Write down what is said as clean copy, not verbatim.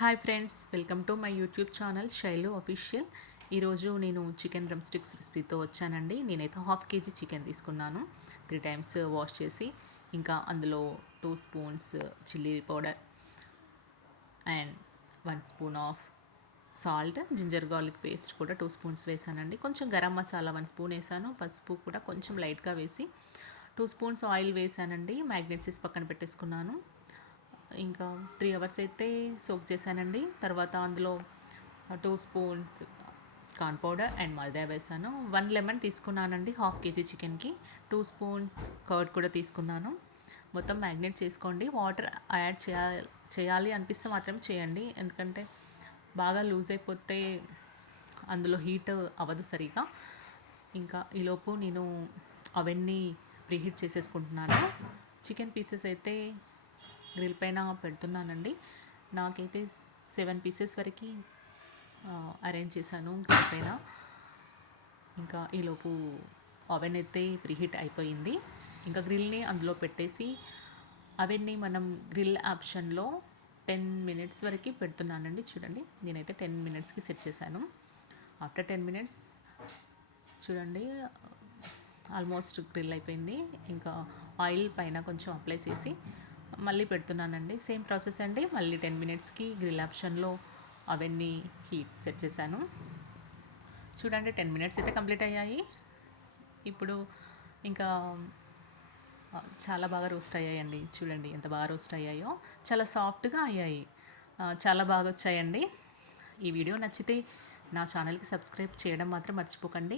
Hi friends, welcome to my YouTube channel Shailu official. ఈరోజు నేను chicken drum sticks రెసిపీతో వచ్చానండి. నేనైతే హాఫ్ కేజీ చికెన్ తీసుకున్నాను. 3 టైమ్స్ వాష్ చేసి, ఇంకా అందులో 2 spoons chilli powder and 1 spoon of salt, ginger garlic paste కూడా 2 స్పూన్స్ వేసానండి. కొంచెం గరం మసాలా 1 స్పూన్ వేసాను. పసుపు కూడా కొంచెం లైట్గా వేసి 2 స్పూన్స్ ఆయిల్ వేసానండి. మ్యాగ్నేట్ చేసి పక్కన పెట్టేసుకున్నాను. ఇంకా 3 అవర్స్ అయితే సోక్ చేశానండి. తర్వాత అందులో 2 స్పూన్స్ కార్న్ పౌడర్ అండ్ మైదా వేసాను. 1 లెమన్ తీసుకున్నానండి హాఫ్ కేజీ చికెన్కి. 2 స్పూన్స్ కర్డ్ కూడా తీసుకున్నాను. మొత్తం మ్యాగ్నేట్ చేసుకోండి. వాటర్ యాడ్ చేయాలి అనిపిస్తే మాత్రం చేయండి, ఎందుకంటే బాగా లూజ్ అయిపోతే అందులో హీట్ అవ్వదు సరిగా. ఇంకా ఈలోపు నేను అవన్నీ ప్రీహీట్ చేసేసుకుంటున్నాను. చికెన్ పీసెస్ అయితే గ్రిల్ పైన పెడుతున్నానండి. నాకైతే 7 పీసెస్ వరకు అరేంజ్ చేశాను గ్రిల్ పైన. ఇంకా ఈలోపు ఓవెన్ అయితే ప్రీహీట్ అయిపోయింది. ఇంకా గ్రిల్ని అందులో పెట్టేసి అవన్నీ మనం గ్రిల్ ఆప్షన్లో 10 మినిట్స్ వరకు పెడుతున్నానండి. చూడండి, నేనైతే 10 మినిట్స్కి సెట్ చేశాను. ఆఫ్టర్ 10 మినిట్స్ చూడండి, ఆల్మోస్ట్ గ్రిల్ అయిపోయింది. ఇంకా ఆయిల్ పైన కొంచెం అప్లై చేసి మళ్ళీ పెడుతున్నానండి. సేమ్ ప్రాసెస్ అండి. మళ్ళీ 10 మినిట్స్కి గ్రిల్ ఆప్షన్లో అవన్నీ హీట్ సెట్ చేశాను. చూడండి, 10 మినిట్స్ అయితే కంప్లీట్ అయ్యాయి. ఇప్పుడు ఇంకా చాలా బాగా రోస్ట్ అయ్యాయండి. చూడండి ఎంత బాగా రోస్ట్ అయ్యాయో, చాలా సాఫ్ట్గా అయ్యాయి. చాలా బాగా వచ్చాయండి. ఈ వీడియో నచ్చితే నా ఛానల్కి సబ్స్క్రైబ్ చేయడం మాత్రం మర్చిపోకండి.